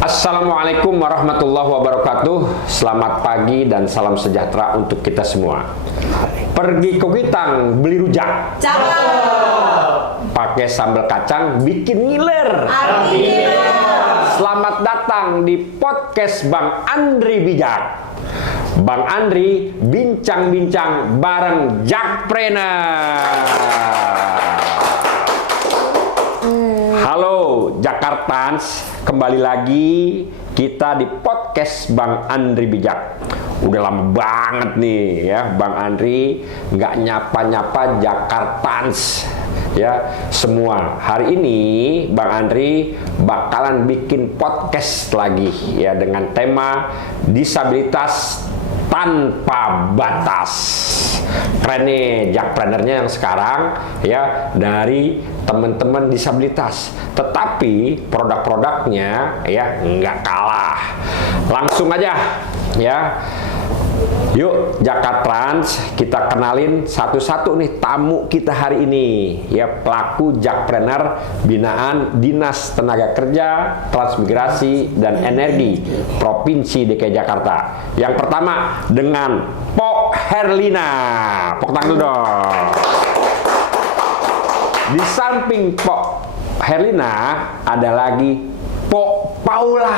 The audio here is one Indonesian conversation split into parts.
Assalamualaikum warahmatullahi wabarakatuh. Selamat pagi dan salam sejahtera untuk kita semua. Pergi ke Kuitang beli rujak, pakai sambal kacang bikin ngiler. Selamat datang di podcast Bang Andri Bijak. Bang Andri bincang-bincang bareng Jakpreneur. Halo Jakartans, kembali lagi kita di podcast Bang Andri Bijak. Udah lama banget nih ya Bang Andri nggak nyapa-nyapa Jakartans ya semua. Hari ini Bang Andri bakalan bikin podcast lagi ya dengan tema disabilitas tanpa batas. Keren nih Jakpreneurnya yang sekarang ya dari teman-teman disabilitas, tetapi produk-produknya ya nggak kalah. Langsung aja ya. Yuk Jakartrans, kita kenalin satu-satu nih tamu kita hari ini ya, pelaku Jakpreneur binaan Dinas Tenaga Kerja, Transmigrasi dan Energi Provinsi DKI Jakarta. Yang pertama dengan Pok Herlina. Pok tangan dulu dong. Di samping Pok Herlina ada lagi Pok Paula.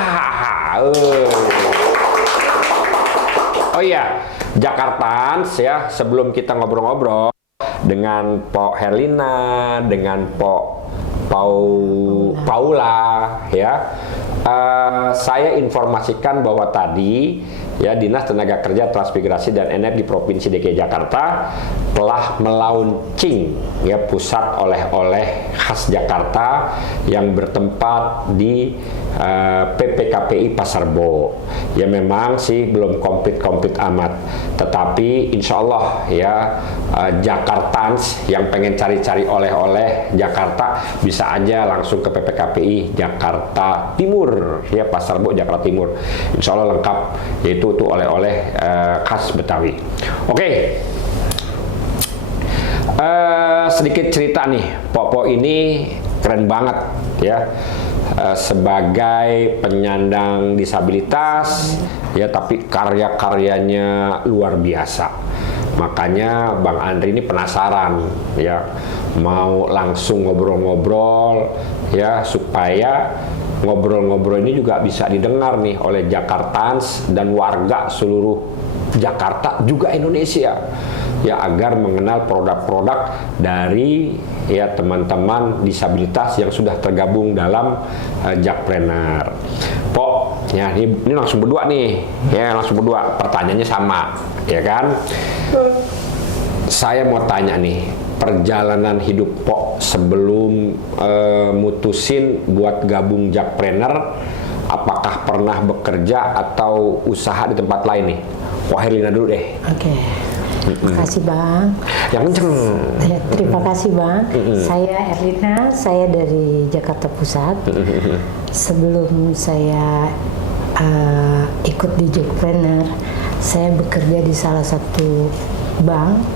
Oh iya, Jakartans ya, sebelum kita ngobrol-ngobrol dengan Pok Herlina, dengan Pok Paula ya, saya informasikan bahwa tadi ya Dinas Tenaga Kerja, Transmigrasi dan Energi Provinsi DKI Jakarta telah melaunching ya pusat oleh-oleh khas Jakarta yang bertempat di PPKPI Pasar Bo. Ya memang sih belum komplit amat, tetapi insya Allah ya Jakartans yang pengen cari-cari oleh-oleh Jakarta bisa aja langsung ke PPKPI Jakarta Timur ya, Pasar Bo Jakarta Timur. Insya Allah lengkap, yaitu tuh oleh-oleh khas Betawi. Oke. Sedikit cerita nih, Pok ini keren banget ya. Sebagai penyandang disabilitas ya, tapi karya-karyanya luar biasa. Makanya Bang Andri ini penasaran ya, mau langsung ngobrol-ngobrol ya, supaya ngobrol-ngobrol ini juga bisa didengar nih oleh Jakartans dan warga seluruh Jakarta juga Indonesia ya, agar mengenal produk-produk dari ya teman-teman disabilitas yang sudah tergabung dalam Jakpreneur. Pok, ya ini langsung berdua nih, ya langsung berdua. Pertanyaannya sama, ya kan? Saya mau tanya nih, perjalanan hidup Pok sebelum mutusin buat gabung Jakpreneur, apakah pernah bekerja atau usaha di tempat lain nih? Pok Herlina dulu deh. Oke. Terima kasih Bang. Yang kenceng. Terima kasih Bang. Saya Herlina, saya dari Jakarta Pusat. Sebelum saya ikut di Jakpreneur, saya bekerja di salah satu bank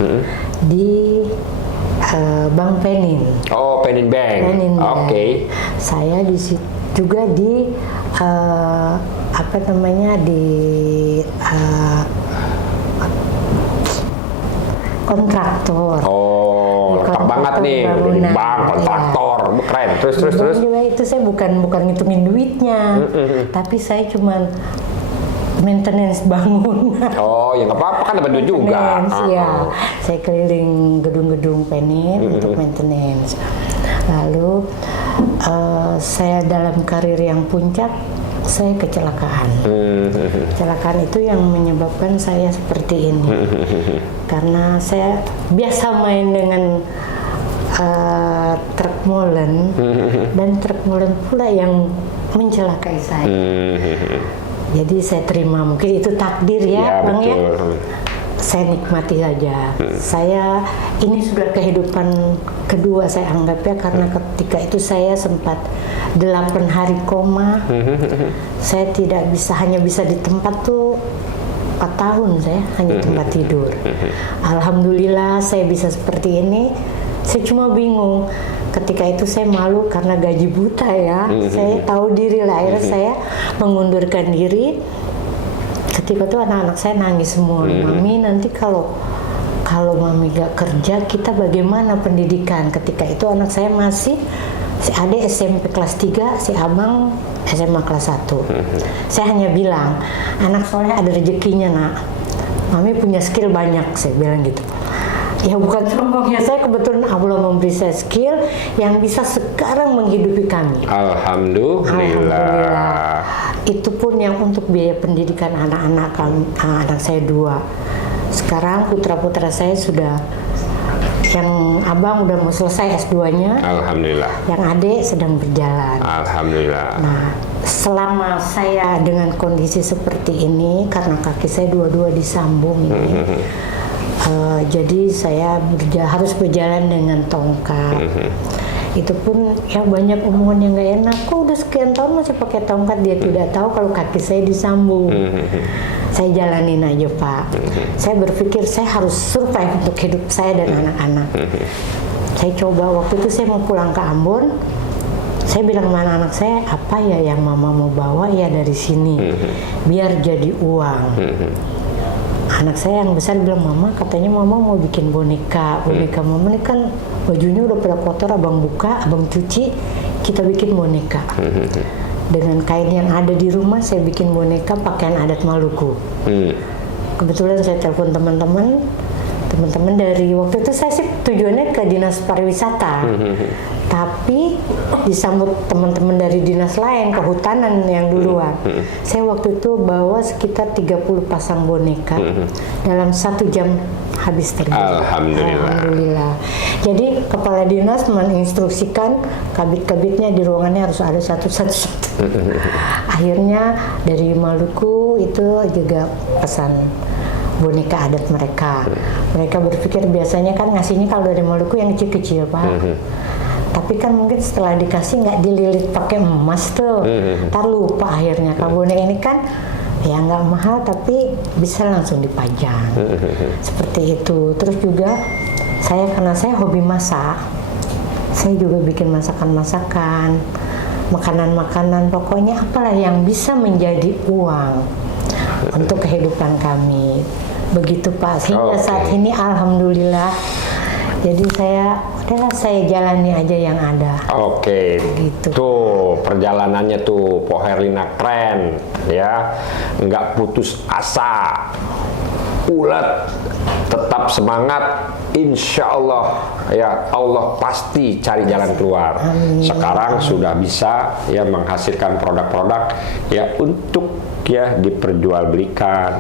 di Bank Penin. Oh, Penin Bank. Penin Bank. Oke. Saya di situ juga di kontraktor. Oh, lengkap banget nih. Dari bank, kontraktor, ya. Keren. Terus. Juga itu saya bukan ngitungin duitnya, tapi saya cuman maintenance bangun. Oh, ya nggak apa-apa kan dapat duit juga. Ya, saya keliling gedung-gedung Penin untuk maintenance. Lalu saya dalam karir yang puncak, saya kecelakaan. Kecelakaan itu yang menyebabkan saya seperti ini. Karena saya biasa main dengan truk molen, dan truk molen pula yang mencelakai saya. Jadi saya terima, mungkin itu takdir ya, Bang ya. Saya nikmati saja. Saya ini sudah kehidupan kedua saya anggap ya, karena ketika itu saya sempat 8 hari koma. Saya tidak bisa, hanya bisa di tempat tuh 4 tahun saya hanya tempat tidur. Alhamdulillah saya bisa seperti ini. Saya cuma bingung. Ketika itu saya malu karena gaji buta ya. Saya tahu diri lah. Akhirnya saya mengundurkan diri. Ketika itu anak-anak saya nangis semua. Mami, nanti kalau mami gak kerja, kita bagaimana pendidikan? Ketika itu anak saya masih, si adik SMP kelas 3, si abang SMA kelas 1. Saya hanya bilang, anak soleh ada rezekinya nak. Mami punya skill banyak, saya bilang gitu. Ya bukan sombong ya, saya kebetulan Allah memberi saya skill yang bisa sekarang menghidupi kami. Alhamdulillah. Itu pun yang untuk biaya pendidikan anak-anak kami, anak saya 2. Sekarang putra-putra saya sudah, yang abang udah mau selesai S2-nya. Alhamdulillah. Yang adik sedang berjalan. Alhamdulillah. Nah, selama saya dengan kondisi seperti ini, karena kaki saya dua-dua disambung ini, jadi saya harus berjalan dengan tongkat. Itu pun ya banyak omongan yang gak enak. Kok udah sekian tahun masih pakai tongkat? Dia tidak tahu kalau kaki saya disambung. Saya jalanin aja Pak. Saya berpikir saya harus survive untuk hidup saya dan anak-anak. Saya coba, waktu itu saya mau pulang ke Ambon. Saya bilang sama anak-anak saya, apa ya yang mama mau bawa ya dari sini, biar jadi uang. Anak saya yang besar bilang, mama katanya mama mau bikin boneka. Boneka mama ini kan bajunya udah pada kotor, abang buka, abang cuci, kita bikin boneka. Dengan kain yang ada di rumah saya bikin boneka pakaian adat Maluku. Kebetulan saya telepon teman-teman dari waktu itu, saya sih tujuannya ke dinas pariwisata. Tapi disambut teman-teman dari dinas lain, kehutanan yang duluan. Saya waktu itu bawa sekitar 30 pasang boneka. Dalam 1 jam habis terjual. Alhamdulillah. Jadi kepala dinas menginstruksikan kabit-kabitnya di ruangannya harus ada satu-satu. Akhirnya dari Maluku itu juga pesan boneka adat mereka. Mereka berpikir biasanya kan ngasihnya kalau dari Maluku yang kecil-kecil Pak. Tapi kan mungkin setelah dikasih nggak dililit pakai emas tuh, ntar lupa akhirnya. Kalau boneka ini kan ya nggak mahal tapi bisa langsung dipajang. Seperti itu. Terus juga karena saya hobi masak, saya juga bikin masakan-masakan, makanan-makanan, pokoknya apalah yang bisa menjadi uang untuk kehidupan kami. Begitu Pak, sehingga saat ini alhamdulillah. Jadi saya jalani aja yang ada. Oke, gitu. Tuh perjalanannya tuh Po Herlina keren ya, nggak putus asa, ulet, tetap semangat. Insya Allah ya, Allah pasti cari jalan keluar. Sekarang sudah bisa ya menghasilkan produk-produk ya untuk ya diperjualbelikan,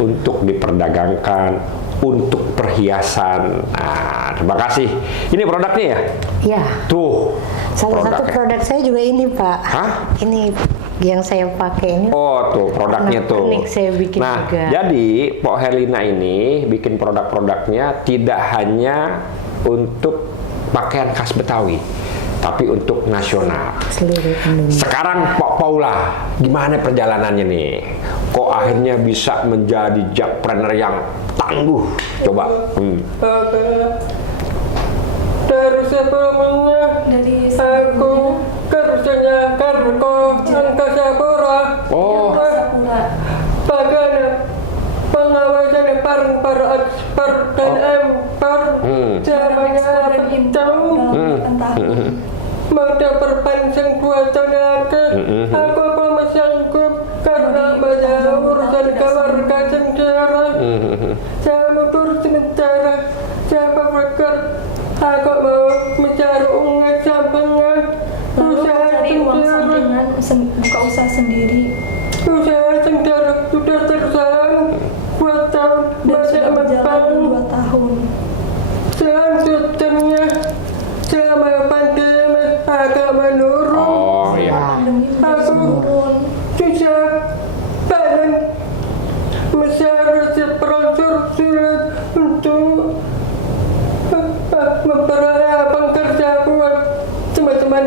untuk diperdagangkan, untuk perhiasan. Nah, terima kasih. Ini produknya ya? Iya. Tuh. Salah satu produk saya juga ini Pak. Hah? Ini yang saya pakai ini. Oh tuh produknya tuh. Saya bikin nah, juga. Jadi Po Herlina ini bikin produk-produknya tidak hanya untuk pakaian khas Betawi, tapi untuk nasional. Seluruh Indonesia. Sekarang Pak Paula, gimana perjalanannya nih? Kok akhirnya bisa menjadi jakpreneur yang tangguh? Coba. Dari sebelumnya aku kerjanya kargo angkasa pura. Oh. Bagian pengawasan par ekspor dan impor. Jamannya tahu. Mau perpanjang 2 tahun lagi. Aku belum sanggup karena banyak urusan keluarga sendiri. Saya mundur sementara. Saya berpikir aku mau mencari uang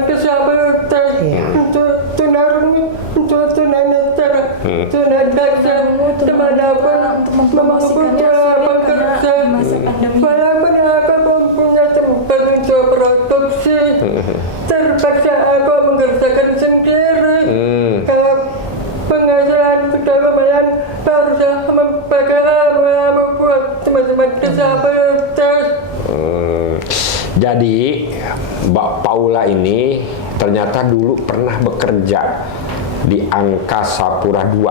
kesabaran Iya. untuk tunarungu, untuk tunanetra, tunadaksa, temadapan, memampukan pekerja. Walaupun aku mempunyai tempat untuk produksi, terpaksa aku mengerjakan sendiri. Kalau penghasilan sudah lumayan, harus memakai amu-amu buat teman-teman disabilitas. Jadi Mbak Paula ini ternyata dulu pernah bekerja di Angkasa Pura II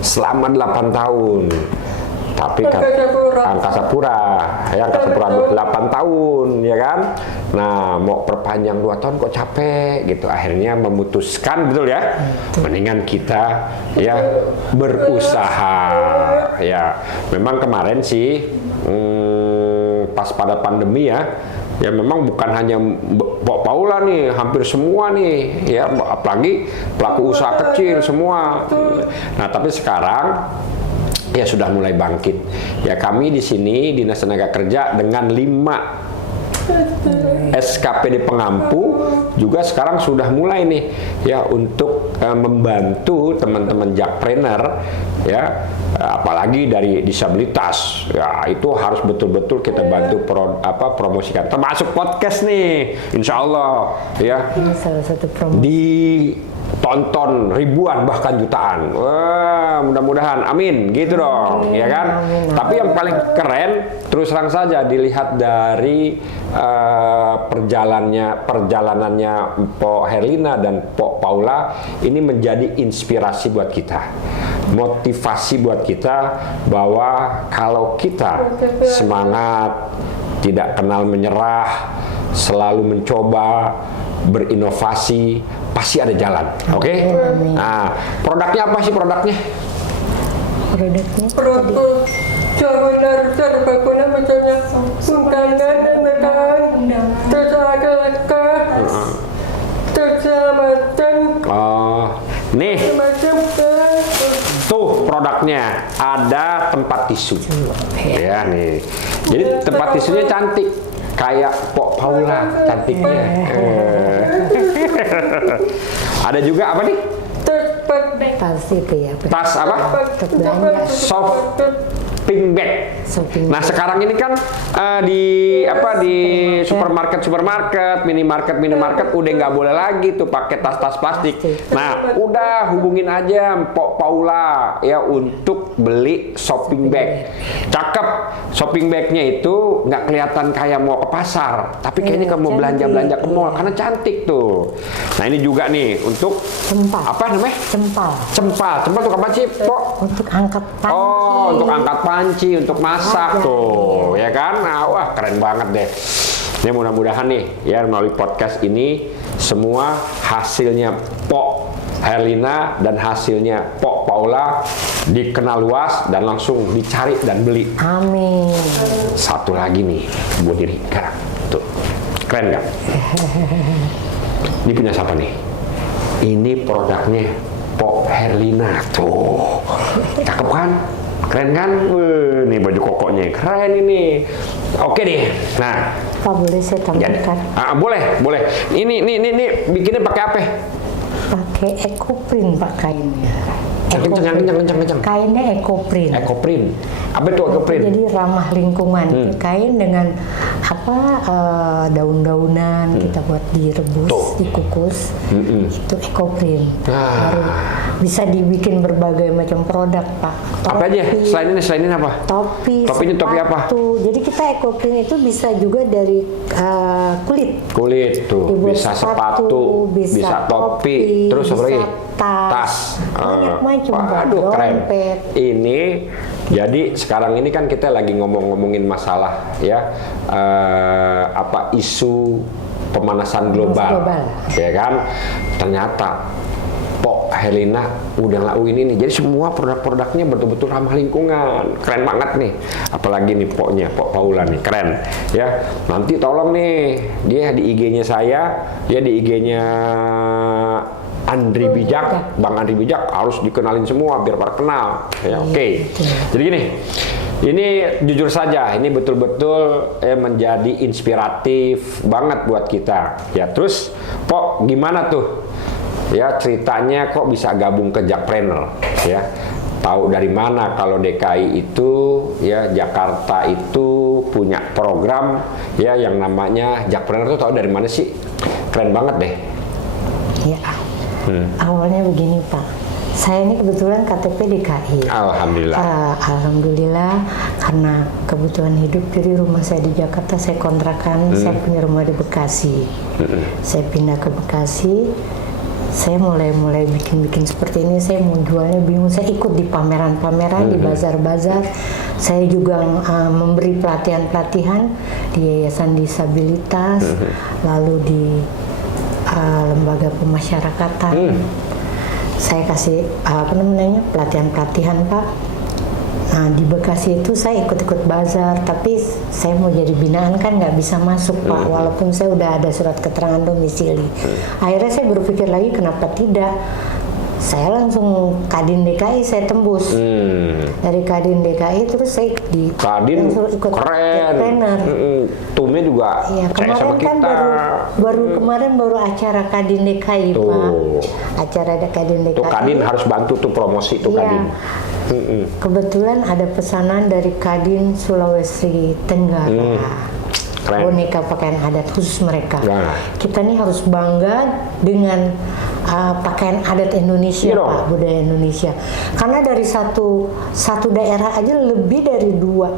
selama 8 tahun. Tapi Angkasa Pura, ya Angkasa Pura 8 tahun, ya kan? Nah, mau perpanjang 2 tahun kok capek gitu. Akhirnya memutuskan, betul ya? Mendingan kita ya berusaha. Ya, memang kemarin sih pas pada pandemi ya memang bukan hanya Mbak Paula nih, hampir semua nih, ya apalagi pelaku usaha kecil semua. Nah, tapi sekarang ya sudah mulai bangkit. Ya kami di sini Dinas Tenaga Kerja dengan 5 SKPD pengampu juga sekarang sudah mulai nih ya untuk membantu teman-teman jakpreneur ya, apalagi dari disabilitas ya, itu harus betul-betul kita bantu promosikan, termasuk podcast nih, insya Allah ya. Ini salah satu promosi. Ditonton ribuan bahkan jutaan. Wah, mudah-mudahan, amin, gitu dong, ya kan? Amin. Tapi yang paling keren, terus terang saja dilihat dari perjalanannya Po Herlina dan Po Paula ini menjadi inspirasi buat kita, motivasi buat kita bahwa kalau kita semangat, tidak kenal menyerah, selalu mencoba, berinovasi, pasti ada jalan. Oke? Nah, produknya apa sih produknya? Produk jawaban serbaguna misalnya undangan, terus laka-laka, keselamatan, nih, macam tuh produknya ada tempat tisu. Ya nih. Jadi tempat tisunya cantik, kayak Po Paula cantiknya. Ada juga apa nih? Tas itu ya. Tas apa? Shopping bag. Shopping Nah, sekarang ini kan di supermarket, minimarket udah nggak boleh lagi tuh pakai tas-tas plastik. Nah, udah hubungin aja Po Paula ya untuk beli shopping bag. Cakep. Shopping bagnya itu nggak kelihatan kayak mau ke pasar, tapi kayaknya kamu mau belanja ke mall karena cantik tuh. Nah, ini juga nih untuk Cempal. apa namanya? Cempal untuk apa sih, Po? Untuk angkat panci. Oh, untuk angkat panci, untuk masak tuh, ya kan? Nah, wah keren banget deh. Ini mudah-mudahan nih ya melalui podcast ini semua hasilnya Po Herlina dan hasilnya Po Paula dikenal luas dan langsung dicari dan beli. Amin. Satu lagi nih buat diri sekarang. Tuh. Keren nggak? Ini punya siapa nih? Ini produknya Po Herlina tuh. Cakep kan? Keren kan? Nih baju kokonya keren ini. Oke deh. Nah, Pak, boleh saya tambahkan? boleh. Ini bikinnya pakai apa? Pakai ekoprint Pak kainnya. Kenceng. Kainnya ekoprint. Ekoprint. Apa itu ekoprint? Jadi ramah lingkungan. Kain dengan daun-daunan kita buat direbus, dikukus. Itu ekoprint. Baru bisa dibikin berbagai macam produk, Pak. Apa aja? Selain ini apa? Topi. Topinya topi apa? Jadi kita ekoprint itu bisa juga dari kulit. Kulit tuh. Dibuat Bisa sepatu, bisa topi, terus apa lagi? Tas. Banyak macam. Waduh, keren. Dompet. Ini jadi sekarang ini kan kita lagi ngomongin masalah ya isu pemanasan global. Ya kan? Ternyata Po Herlina udah ngelakuin ini. Jadi semua produk-produknya betul-betul ramah lingkungan. Keren banget nih. Apalagi nih Po Paula nih, keren. Ya, nanti tolong nih dia di IG-nya saya, dia di IG-nya Andri Bijak, Bang Andri Bijak harus dikenalin semua biar pada kenal. Ya, oke. Jadi gini, Ini jujur saja, ini betul-betul menjadi inspiratif banget buat kita. Ya, terus Pok gimana tuh? Ya, ceritanya kok bisa gabung ke Jakpreneur, ya. Tahu dari mana kalau DKI itu, ya, Jakarta itu punya program ya yang namanya Jakpreneur. Tuh tahu dari mana sih? Keren banget deh. Ya, awalnya begini Pak. Saya ini kebetulan KTP DKI. Alhamdulillah. Alhamdulillah, karena kebutuhan hidup, jadi rumah saya di Jakarta saya kontrakan, saya punya rumah di Bekasi. Saya pindah ke Bekasi, saya mulai bikin seperti ini. Saya mau jualnya bingung, saya ikut di pameran-pameran, di bazar-bazar. Saya juga memberi pelatihan-pelatihan di Yayasan Disabilitas, lalu di lembaga pemasyarakatan. Saya kasih pelatihan-pelatihan Pak. Nah di Bekasi itu saya ikut-ikut bazar, tapi saya mau jadi binaan kan nggak bisa masuk Pak, walaupun saya udah ada surat keterangan domisili. Akhirnya saya berpikir lagi kenapa tidak. Saya langsung Kadin DKI saya tembus. Dari Kadin DKI terus saya di Kadin ikut keren. Jakpreneur. Tumnya juga Ya, percaya sama kemarin kan kita. kemarin baru acara Kadin DKI Tuh. Pak. Acara Kadin DKI. Tuh Kadin harus bantu tuh promosi tuh Iya. Kadin. Kebetulan ada pesanan dari Kadin Sulawesi Tenggara. Keren. Boneka pakaian adat khusus mereka. Nah. Kita nih harus bangga dengan pakaian adat Indonesia, Iya dong. Pak, budaya Indonesia. Karena dari satu daerah aja lebih dari 2.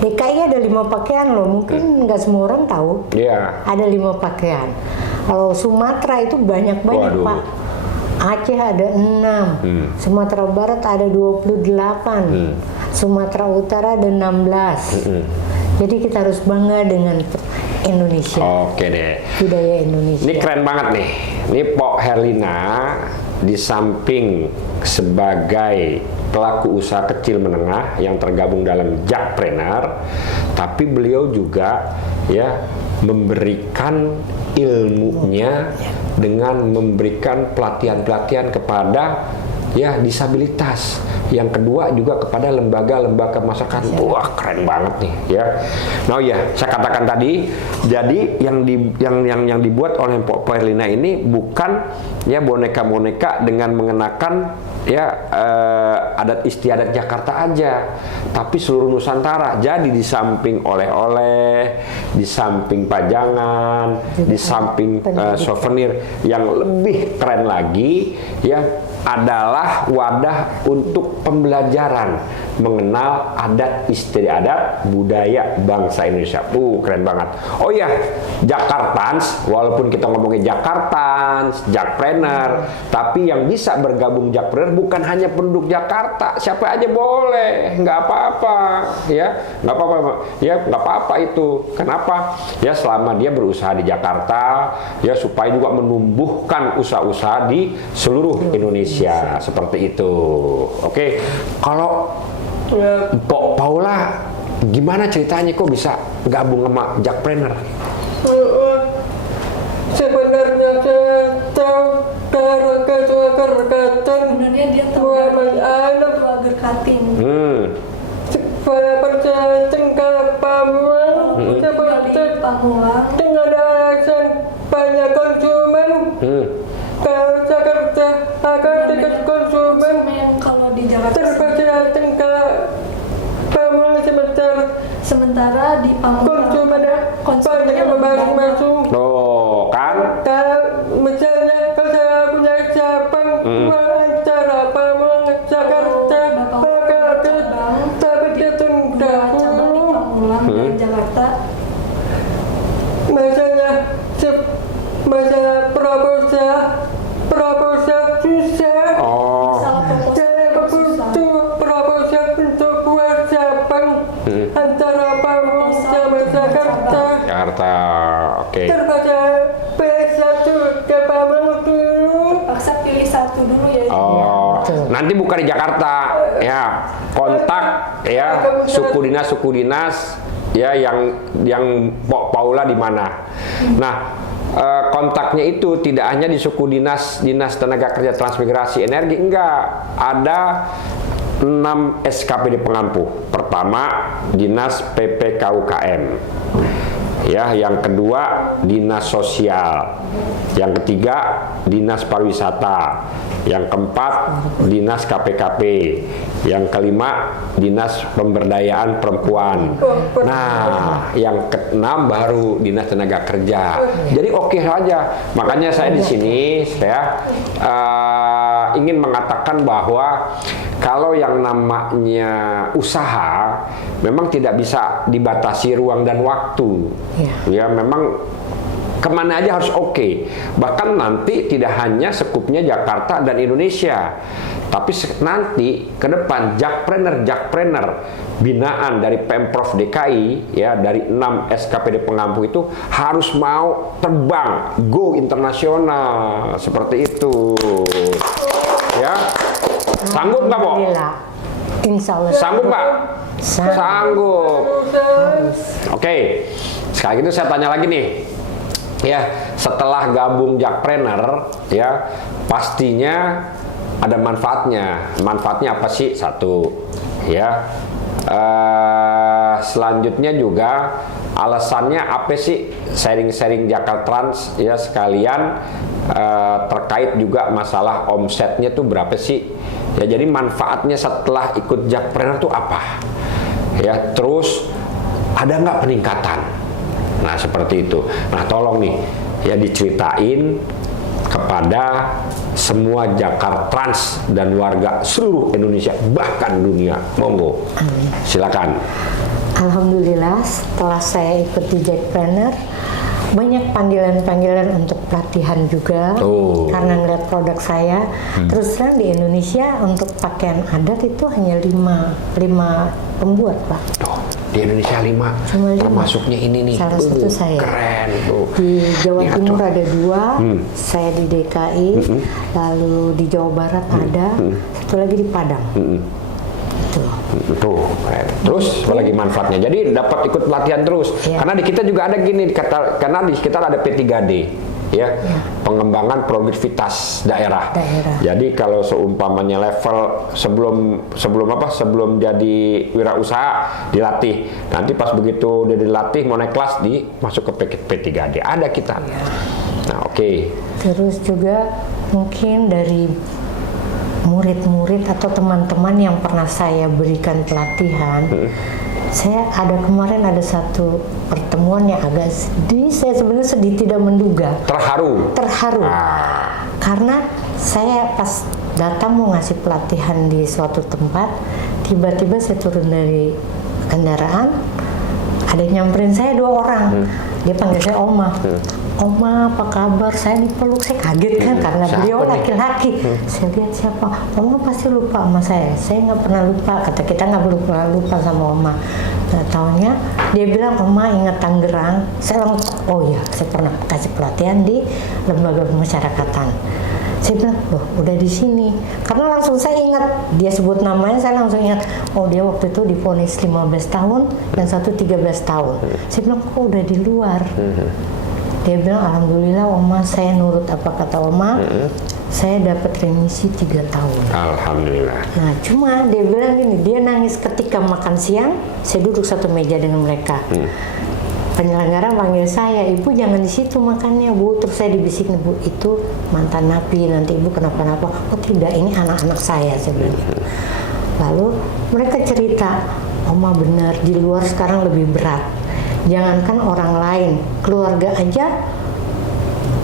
DKI ada 5 pakaian loh, mungkin nggak semua orang tahu. Iya. Ada 5 pakaian. Kalau Sumatera itu banyak-banyak Waduh. Pak. Aceh ada 6, Sumatera Barat ada 28, Sumatera Utara ada 16. Jadi kita harus bangga dengan Indonesia, Oke deh. budaya Indonesia. Ini keren banget nih. Ini Pok Herlina di samping sebagai pelaku usaha kecil menengah yang tergabung dalam Jakpreneur, tapi beliau juga ya memberikan ilmunya dengan memberikan pelatihan-pelatihan kepada ya disabilitas. Yang kedua juga kepada lembaga-lembaga masyarakat. Wah, keren banget nih ya. Nah ya, saya katakan tadi, jadi yang dibuat oleh Pok Herlina ini bukan ya boneka-boneka dengan mengenakan ya adat istiadat Jakarta aja, tapi seluruh Nusantara. Jadi di samping oleh-oleh, di samping pajangan, di samping souvenir, yang lebih keren lagi ya adalah wadah untuk pembelajaran mengenal adat istiadat budaya bangsa Indonesia. Keren banget. Oh ya, Jakartans, walaupun kita ngomongin Jakartans, Jakpreneur, tapi yang bisa bergabung Jakpreneur bukan hanya penduduk Jakarta, siapa aja boleh, nggak apa-apa, ya, nggak apa-apa, ya, nggak apa-apa itu. Kenapa? Ya selama dia berusaha di Jakarta, ya supaya juga menumbuhkan usaha-usaha di seluruh Indonesia, seperti itu. Oke, kalau Pok Paula, gimana ceritanya kok bisa gabung sama Jakpreneur? Sebenarnya saya tahu dari ketua-kerekatan Sebenarnya dia tahu Muhammad dari Alam. ketua Gerkatin. Saya percaya tinggal Pamulang Tinggal seperti di Pamulang. dengan alasan banyak konsumen. Kalau Jakarta akan tiket konsumen Konsumen kalau di Jakarta terpercaya tinggal Pamulang sebentar. sementara di Pamulang Konsumen banyak yang masuk. Oh, kan? Kalau misalnya kalau saya punya cabang antara Pamulang Jakarta tapi dia tunda cabang di Pamulang dari Jakarta. masalah proposal susah. Oh, Salah proposal Saya butuh proposal untuk buat cabang antara Pamulang sama Jakarta. Jakarta, oke. Terpaksa P1 ke Pamulang dulu. Paksa pilih satu dulu ya. Oh, betul. nanti buka di Jakarta, ya. Kontak ya suku dinas ya yang Pok Paula di mana. Nah, kontaknya itu tidak hanya di suku dinas Tenaga Kerja Transmigrasi Energi, enggak. Ada 6 SKPD pengampu. Pertama, Dinas PPKUKM. Ya, yang kedua Dinas Sosial, yang ketiga Dinas Pariwisata, yang keempat Dinas KPKP, yang kelima Dinas Pemberdayaan Perempuan. Nah, yang keenam baru Dinas Tenaga Kerja. Jadi oke saja. Makanya saya di sini saya ingin mengatakan bahwa kalau yang namanya usaha memang tidak bisa dibatasi ruang dan waktu. Ya, memang kemana aja harus oke. Bahkan nanti tidak hanya sekupnya Jakarta dan Indonesia, tapi nanti ke depan jakpreneur binaan dari Pemprov DKI, ya, dari 6 SKPD pengampu itu harus mau terbang go internasional seperti itu. Ya, sanggup nggak, Bo? Insya Allah. Sanggup nggak? Sanggup. Harus. Oke, sekali itu saya tanya lagi nih. Ya, setelah gabung jakpreneur, ya pastinya ada manfaatnya. Manfaatnya apa sih? Satu, ya. Selanjutnya juga alasannya apa sih? Sharing-sharing Jakartrans, ya, sekalian terkait juga masalah omsetnya tuh berapa sih? Ya, jadi manfaatnya setelah ikut jakpreneur tuh apa? Ya, terus ada nggak peningkatan? Nah, seperti itu. Nah, tolong nih ya diceritain kepada semua Jakartrans dan warga seluruh Indonesia bahkan dunia. Monggo. Silakan. Alhamdulillah setelah saya ikut di Jakpreneur banyak panggilan-panggilan untuk pelatihan juga. Karena ngeliat produk saya. Terus terang di Indonesia untuk pakaian adat itu hanya 5 pembuat, Pak. Di Indonesia 5, Cuma 5. termasuknya ini nih. Salah satu saya. Keren tuh. Di Jawa Lihat Timur tuh. ada 2, saya di DKI, lalu di Jawa Barat ada, satu lagi di Padang. Tuh, keren. Terus apa lagi manfaatnya? Jadi dapat ikut pelatihan terus. Ya. Karena di kita juga ada gini, karena di kita ada P3D, ya, pengembangan produktivitas daerah. Jadi kalau seumpamanya level sebelum jadi wirausaha dilatih. Nanti pas begitu udah dilatih mau naik kelas masuk ke P3D. Ada kita. Nah, oke. Terus juga mungkin dari murid-murid atau teman-teman yang pernah saya berikan pelatihan, saya kemarin ada satu pertemuan yang agak sedih, saya sebenarnya sedih tidak menduga. Terharu. Karena saya pas datang mau ngasih pelatihan di suatu tempat, tiba-tiba saya turun dari kendaraan, ada yang nyamperin saya 2 orang. Dia panggil saya Oma. Oma, apa kabar? Saya dipeluk, saya kaget kan karena Siapa beliau nih? laki-laki. Saya lihat siapa? Oma pasti lupa sama saya. Saya nggak pernah lupa. Kata kita nggak pernah lupa sama Oma. Nah, taunya dia bilang Oma ingat Tangerang. Saya langsung, oh iya, saya pernah kasih pelatihan di lembaga pemasyarakatan. Saya bilang, loh udah di sini. Karena langsung saya ingat, dia sebut namanya, saya langsung ingat, oh dia waktu itu divonis 15 tahun, dan satu 13 tahun. Saya bilang, kok udah di luar? Dia bilang, alhamdulillah Oma, saya nurut apa kata Oma, saya dapat remisi 3 tahun. Alhamdulillah. Nah, cuma dia bilang gini, dia nangis ketika makan siang, saya duduk satu meja dengan mereka. Penyelenggara panggil saya, ibu jangan di situ makannya, Bu. Terus saya dibisikin, Bu, itu mantan napi, nanti ibu kenapa-napa. Oh tidak, ini anak-anak saya bilang. Lalu mereka cerita, Oma benar, di luar sekarang lebih berat. Jangankan orang lain, keluarga aja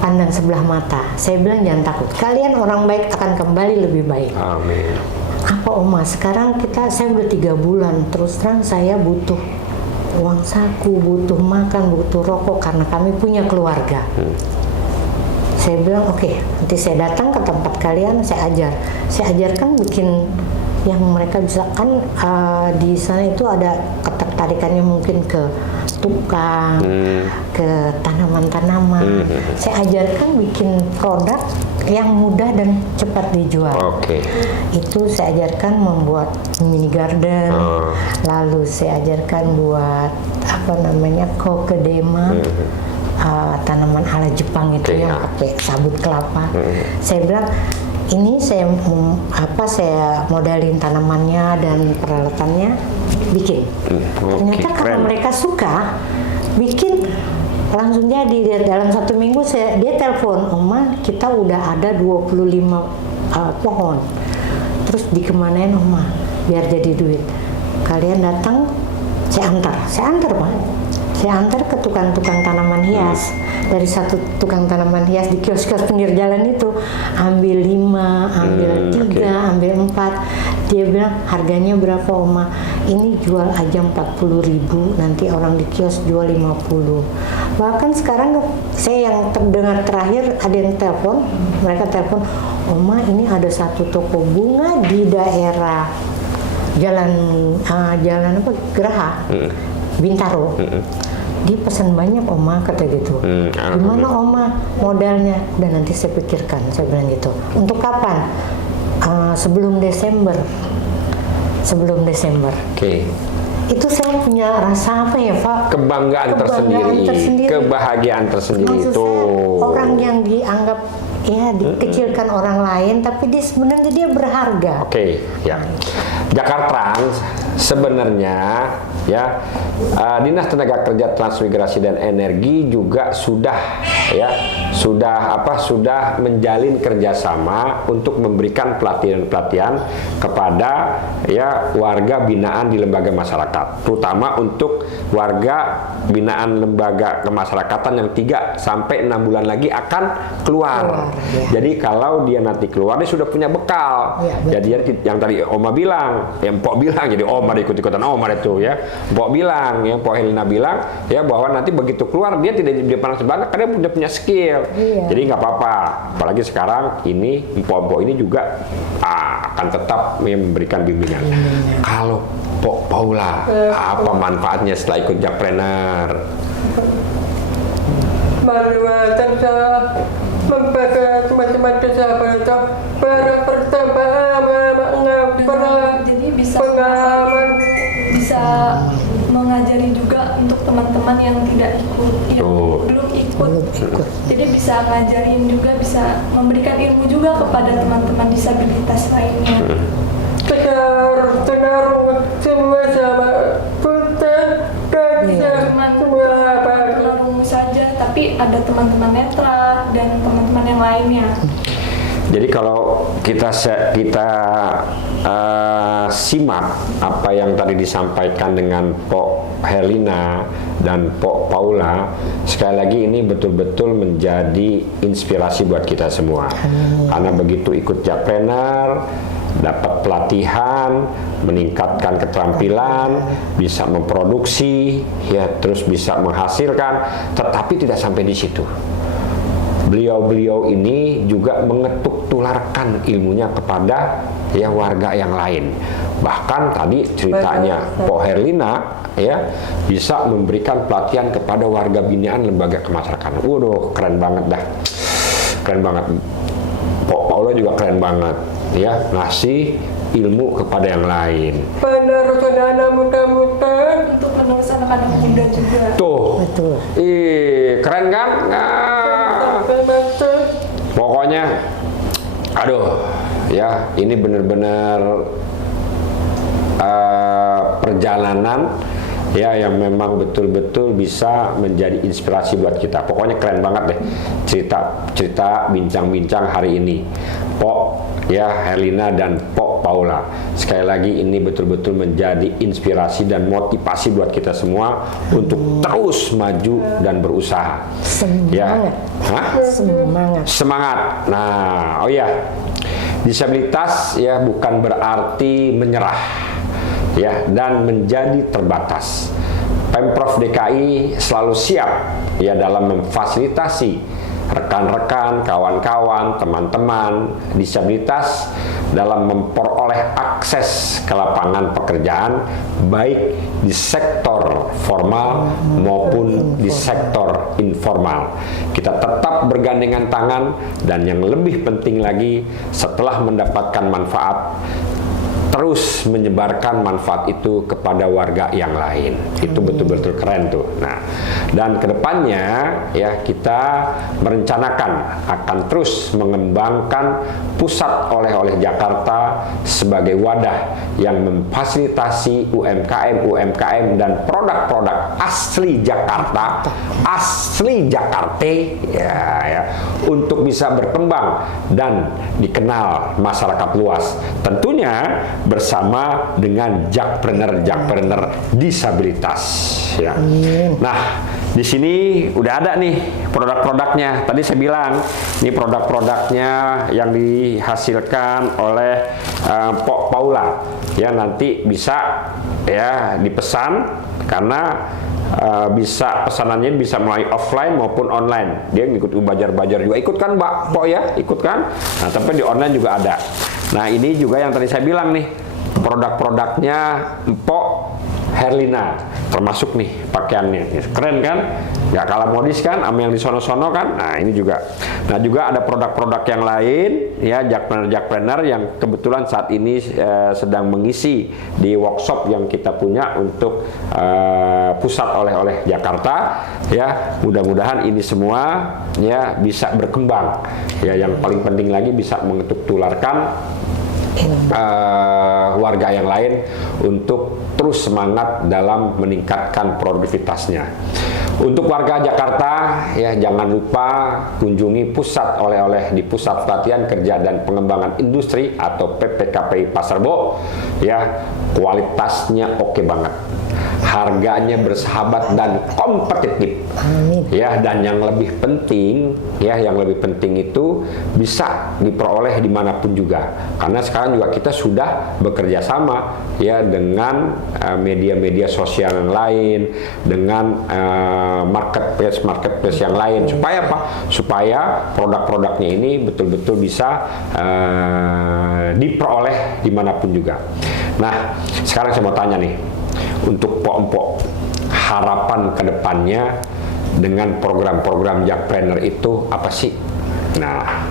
pandang sebelah mata. Saya bilang jangan takut, kalian orang baik akan kembali lebih baik. Amin. Apa Oma, sekarang saya udah 3 bulan, terus terang saya butuh uang saku, butuh makan, butuh rokok karena kami punya keluarga. Saya bilang oke, nanti saya datang ke tempat kalian, saya ajarkan bikin yang mereka bisa kan di sana itu ada ketertarikannya mungkin ke tukang, ke tanaman-tanaman. Saya ajarkan bikin produk yang mudah dan cepat dijual. Itu saya ajarkan membuat mini garden, lalu saya ajarkan buat kokedama, tanaman ala Jepang itu yang pakai sabut kelapa. Saya bilang ini saya saya modalin tanamannya dan peralatannya bikin. Ternyata karena keren. mereka suka bikin langsung jadi. Dalam 1 minggu dia telepon, Oma kita udah ada 25 pohon. Terus dikemanain Oma biar jadi duit? Kalian datang, saya antar Pak. Saya antar ke tukang-tukang tanaman hias. Dari satu tukang tanaman hias di kios-kios pinggir jalan itu, ambil 5, ambil 3, ambil 4. Dia bilang, harganya berapa Oma? Ini jual aja 40.000, nanti orang di kios jual 50. Bahkan sekarang saya yang terdengar terakhir ada yang telepon, mereka telepon, Oma ini ada satu toko bunga di daerah jalan Geraha, Bintaro. Dia pesan banyak Oma, kata gitu. Gimana Oma modalnya? Dan nanti saya pikirkan, saya bilang gitu. Untuk kapan? Sebelum Desember. Oke. Itu saya punya rasa apa ya Pak? Kebanggaan tersendiri. Kebahagiaan tersendiri Maksud itu. saya, orang yang dianggap ya dikecilkan orang lain, tapi dia sebenarnya dia berharga. Oke, ya. Jakartrans sebenarnya ya Dinas Tenaga Kerja Transmigrasi dan Energi juga sudah menjalin kerjasama untuk memberikan pelatihan-pelatihan kepada ya warga binaan di lembaga masyarakat, terutama untuk warga binaan lembaga kemasyarakatan yang 3 sampai 6 bulan lagi akan keluar. Ya. Jadi kalau dia nanti keluar dia sudah punya bekal. Ya, Jadi yang tadi Oma bilang, Mpok bilang, jadi Oma ikut-ikutan Oma itu ya. Mpok bilang, ya Mpok Helena bilang ya bahwa nanti begitu keluar dia tidak di depan sebanyak karena dia punya skill. Iya. Jadi nggak apa-apa. Apalagi sekarang ini Mpok ini juga akan tetap memberikan bimbingan. Kalau Pok Paula, apa manfaatnya setelah ikut Jakpreneur? Manfaatan saya membaca teman-teman kesehatan para pertama Jadi bisa pengalaman mengajari juga untuk teman-teman yang tidak ikut, yang belum ikut. Jadi bisa ngajarin juga, bisa memberikan ilmu juga kepada teman-teman disabilitas lainnya. tenar semua sama punten Cuman pengarung saja, tapi ada teman-teman netra dan teman-teman yang lainnya. Jadi kalau kita simak apa yang tadi disampaikan dengan Pok Helena dan Pok Paula, sekali lagi ini betul-betul menjadi inspirasi buat kita semua. Karena begitu ikut Jakpreneur, dapat pelatihan, meningkatkan keterampilan, bisa memproduksi, ya terus bisa menghasilkan, tetapi tidak sampai di situ. Beliau-beliau ini juga mengetuk tularkan ilmunya kepada ya warga yang lain. Bahkan tadi ceritanya Pok Herlina ya bisa memberikan pelatihan kepada warga binaan lembaga kemasyarakatan. Waduh, keren banget dah. Keren banget. Pok Paula juga keren banget ya, ngasih ilmu kepada yang lain. penerusan anak muda-muda. Untuk menerus anak-anak muda juga. Tuh. Betul. Keren kan? Pokoknya aduh ya ini benar-benar perjalanan ya yang memang betul-betul bisa menjadi inspirasi buat kita. Pokoknya keren banget deh cerita bincang-bincang hari ini Pok ya Helena dan Pok Paula. Sekali lagi ini betul-betul menjadi inspirasi dan motivasi buat kita semua untuk terus maju dan berusaha. Semangat. Ya. Hah? Semangat. Nah, oh ya. Disabilitas ya bukan berarti menyerah ya dan menjadi terbatas. Pemprov DKI selalu siap ya dalam memfasilitasi rekan-rekan, kawan-kawan, teman-teman disabilitas dalam memperoleh akses ke lapangan pekerjaan baik di sektor formal maupun di sektor informal. Kita tetap bergandengan tangan dan yang lebih penting lagi setelah mendapatkan manfaat terus menyebarkan manfaat itu kepada warga yang lain. Itu betul-betul keren tuh. Nah, dan kedepannya ya kita merencanakan akan terus mengembangkan pusat oleh-oleh Jakarta sebagai wadah yang memfasilitasi UMKM dan produk-produk asli Jakarta, asli Jakarta ya, untuk bisa berkembang dan dikenal masyarakat luas. Tentunya bersama dengan jakpreneur disabilitas ya. Nah, di sini udah ada nih produk-produknya. Tadi saya bilang ini produk-produknya yang dihasilkan oleh Pok Paula ya, nanti bisa ya dipesan karena bisa pesanannya bisa melalui offline maupun online. Dia ngikut bajar-bajar juga, ikut kan Mbak Pok ya, ikut kan. Nah, tapi di online juga ada. Nah, ini juga yang tadi saya bilang nih, produk-produknya Mpok Herlina, termasuk nih pakaiannya, keren kan? Nggak kalah modis kan, sama yang di sono-sono kan? Nah, ini juga. Nah, juga ada produk-produk yang lain, ya, jakpreneur yang kebetulan saat ini sedang mengisi di workshop yang kita punya untuk pusat oleh-oleh Jakarta, ya. Mudah-mudahan ini semua ya bisa berkembang, ya. Yang paling penting lagi bisa mengetuk-tularkan warga yang lain untuk terus semangat dalam meningkatkan produktivitasnya. Untuk warga Jakarta ya, jangan lupa kunjungi pusat oleh-oleh di Pusat Pelatihan Kerja dan Pengembangan Industri atau PPKPI Pasar Rebo ya. Kualitasnya oke banget, harganya bersahabat dan kompetitif. Ya, dan yang lebih penting ya, yang lebih penting itu bisa diperoleh dimanapun juga, karena sekarang juga kita sudah bekerja sama ya dengan media-media sosial yang lain, dengan marketplace yang lain, supaya apa? Supaya produk-produknya ini betul-betul bisa diperoleh dimanapun juga. Nah, sekarang saya mau tanya nih, untuk Pok-Empok, harapan kedepannya dengan program-program jakpreneur itu apa sih? Nah,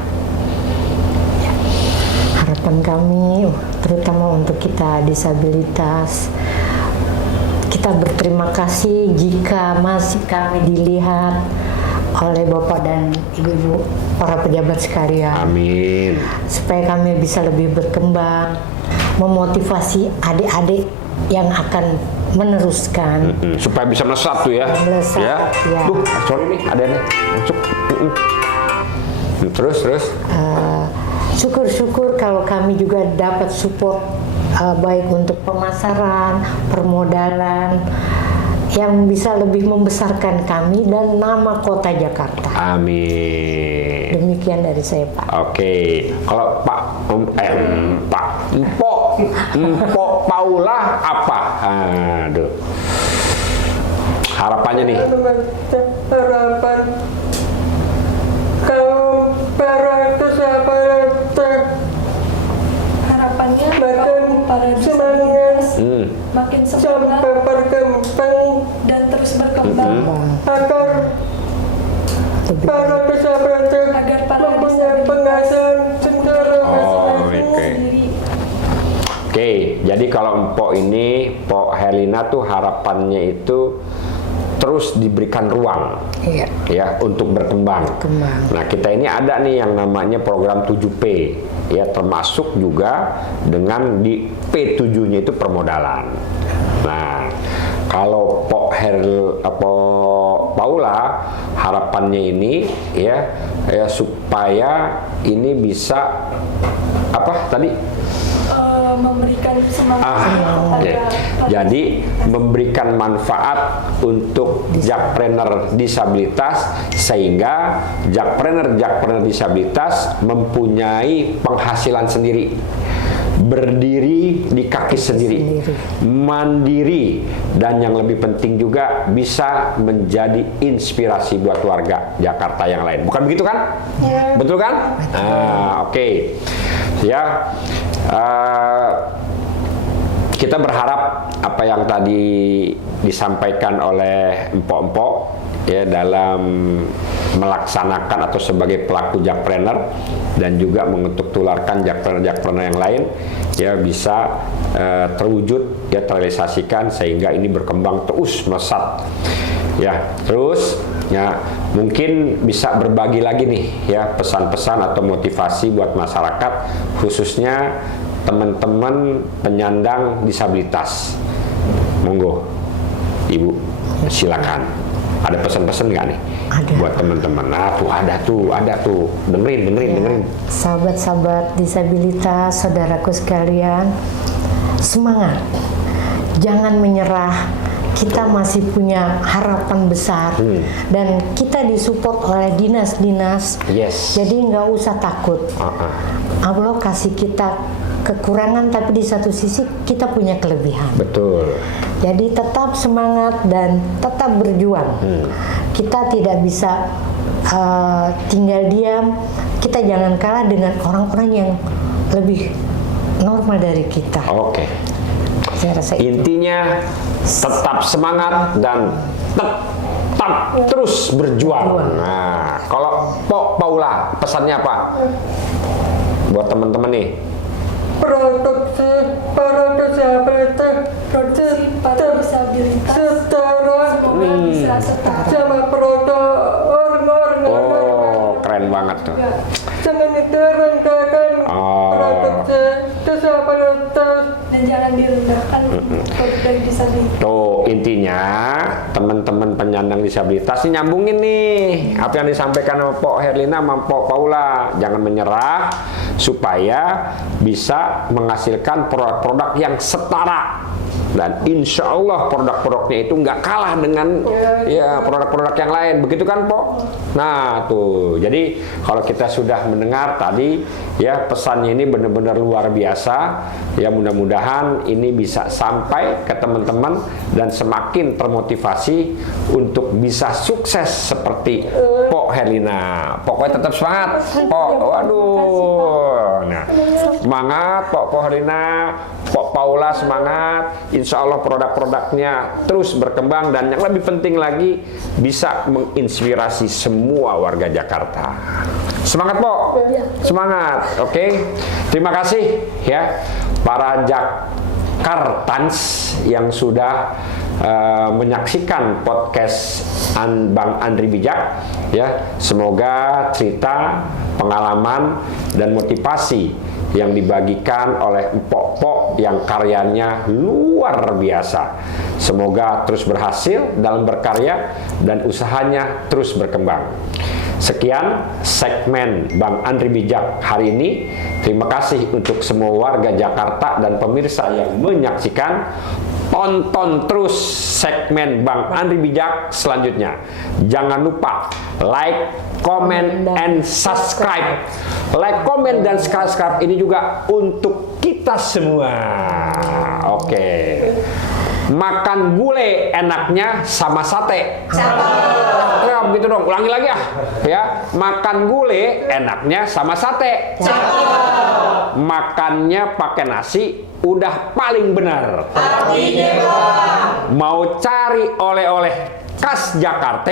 harapan kami terutama untuk kita disabilitas, kita berterima kasih jika masih kami dilihat oleh Bapak dan Ibu-ibu para pejabat sekalian. amin. Supaya kami bisa lebih berkembang, memotivasi adik-adik yang akan meneruskan. Supaya bisa melesat tuh ya. Melesat, ya. Duh, sorry nih, ada nih masuk. Terus. Syukur-syukur kalau kami juga dapat support baik untuk pemasaran, permodalan yang bisa lebih membesarkan kami dan nama kota Jakarta. Amin. Demikian dari saya, Pak. Oke, kalau Mpok Paula apa? Aduh. Harapannya nih. Harapan kaum para disabilitas, Harapannya makin kaum para semangat, disabilitas makin semangat sampai berkembang dan terus berkembang agar para disabilitas agar para mempunyai disabilitas penghasilan sendiri. Oke. Oke, jadi kalau Mpok ini, Pok Herlina tuh harapannya itu terus diberikan ruang, Iya. ya, untuk berkembang. Nah, kita ini ada nih yang namanya program 7P, ya, termasuk juga dengan di P7-nya itu permodalan. Nah, kalau Pok Paula harapannya ini ya supaya ini bisa apa tadi? Memberikan semangat Oke. Jadi memberikan manfaat untuk jakpreneur disabilitas sehingga jakpreneur disabilitas mempunyai penghasilan sendiri, berdiri di kaki sendiri, mandiri, dan yang lebih penting juga bisa menjadi inspirasi buat warga Jakarta yang lain. Bukan begitu kan? Ya. Betul kan? Oke. Ya. Kita berharap apa yang tadi disampaikan oleh empok-empok ya dalam melaksanakan atau sebagai pelaku jakpreneur dan juga mengetuk tularkan jakpreneur yang lain ya bisa terwujud ya terrealisasikan sehingga ini berkembang terus melesat ya. Terus ya mungkin bisa berbagi lagi nih ya pesan-pesan atau motivasi buat masyarakat khususnya teman-teman penyandang disabilitas. Monggo Ibu silakan. Ada pesan-pesan nggak nih? Ada. Buat teman-teman. Nah, ada tuh. Dengerin. Sahabat-sahabat disabilitas, saudaraku sekalian, semangat. Jangan menyerah. Kita masih punya harapan besar dan kita disupport oleh dinas-dinas. Yes. Jadi nggak usah takut. Allah kasih kita kekurangan, tapi di satu sisi kita punya kelebihan. Betul. Jadi tetap semangat dan tetap berjuang. Kita tidak bisa tinggal diam. Kita jangan kalah dengan orang-orang yang lebih normal dari kita. Oke. Saya rasa itu. Intinya tetap semangat dan tetap terus berjuang. Nah, kalau Pok Paula pesannya apa? Buat teman-teman nih. Produksi para disabilitas setara bisa setara. sama produk orang-orang Oh, keren banget tuh. jangan direndahkan produksi disabilitas Dan jangan direndahkan produk dari disabilitas. Tuh intinya teman-teman penyandang disabilitas ini nyambungin nih apa yang disampaikan sama Pok Herlina sama Pok Paula. Jangan menyerah supaya bisa menghasilkan produk-produk yang setara dan insya Allah produk-produknya itu nggak kalah dengan ya produk-produk yang lain, begitu kan Pok? Nah tuh jadi kalau kita sudah mendengar tadi ya pesannya ini benar-benar luar biasa ya, mudah-mudahan ini bisa sampai ke teman-teman dan semakin termotivasi untuk bisa sukses seperti Pok Herlina. Pokoknya tetap semangat Pok. Waduh, nah semangat Pok Herlina, Pok Paula semangat. Insya Allah produk-produknya terus berkembang dan yang lebih penting lagi bisa menginspirasi semua warga Jakarta. Semangat Pok, semangat. Oke, terima kasih ya para Jakartans yang sudah menyaksikan podcast Bang Andri Bijak ya. Semoga cerita, pengalaman dan motivasi yang dibagikan oleh empok-empok yang karyanya luar biasa. Semoga terus berhasil dalam berkarya dan usahanya terus berkembang. Sekian segmen Bang Andri Bijak hari ini. Terima kasih untuk semua warga Jakarta dan pemirsa yang menyaksikan. Tonton terus segmen Bang Andri Bijak selanjutnya. Jangan lupa like, comment, and subscribe. Like, comment, dan subscribe ini juga untuk kita semua. Oke. Makan gulai enaknya sama sate. Ya begitu dong. Ulangi lagi ya. Makan gulai enaknya sama sate. Makannya pakai nasi udah paling benar. Mau cari oleh-oleh khas Jakarta,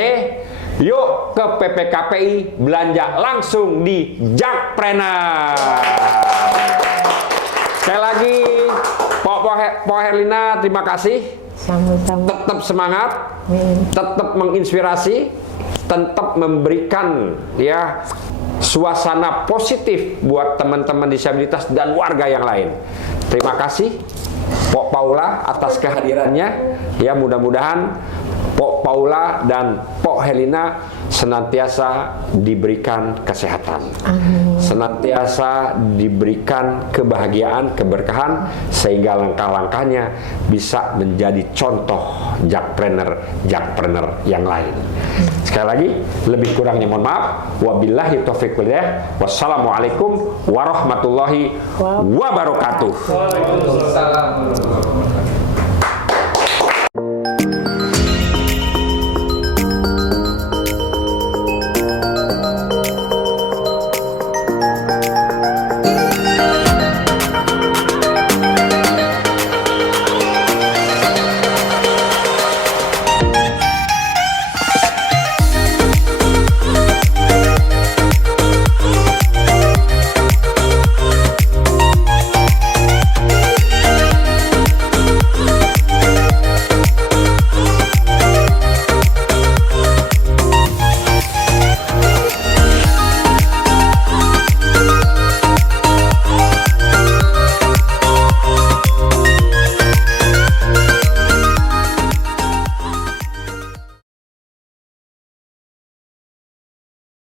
yuk ke PPKPI belanja langsung di Jakpreneur. Sekali lagi, Pok Herlina, terima kasih. Sama-sama. Tetap semangat, tetap menginspirasi, tetap memberikan ya suasana positif buat teman-teman disabilitas dan warga yang lain. Terima kasih Pok Paula atas kehadirannya. Ya mudah-mudahan Pok Paula dan Pok Herlina senantiasa diberikan kesehatan. Amin. Senantiasa diberikan kebahagiaan, keberkahan sehingga langkah-langkahnya bisa menjadi contoh jakpreneur yang lain. Sekali lagi, lebih kurangnya mohon maaf. Wabillahi taufiq wal hidayah. Wassalamualaikum warahmatullahi wabarakatuh. Waalaikumsalam warahmatullahi wabarakatuh.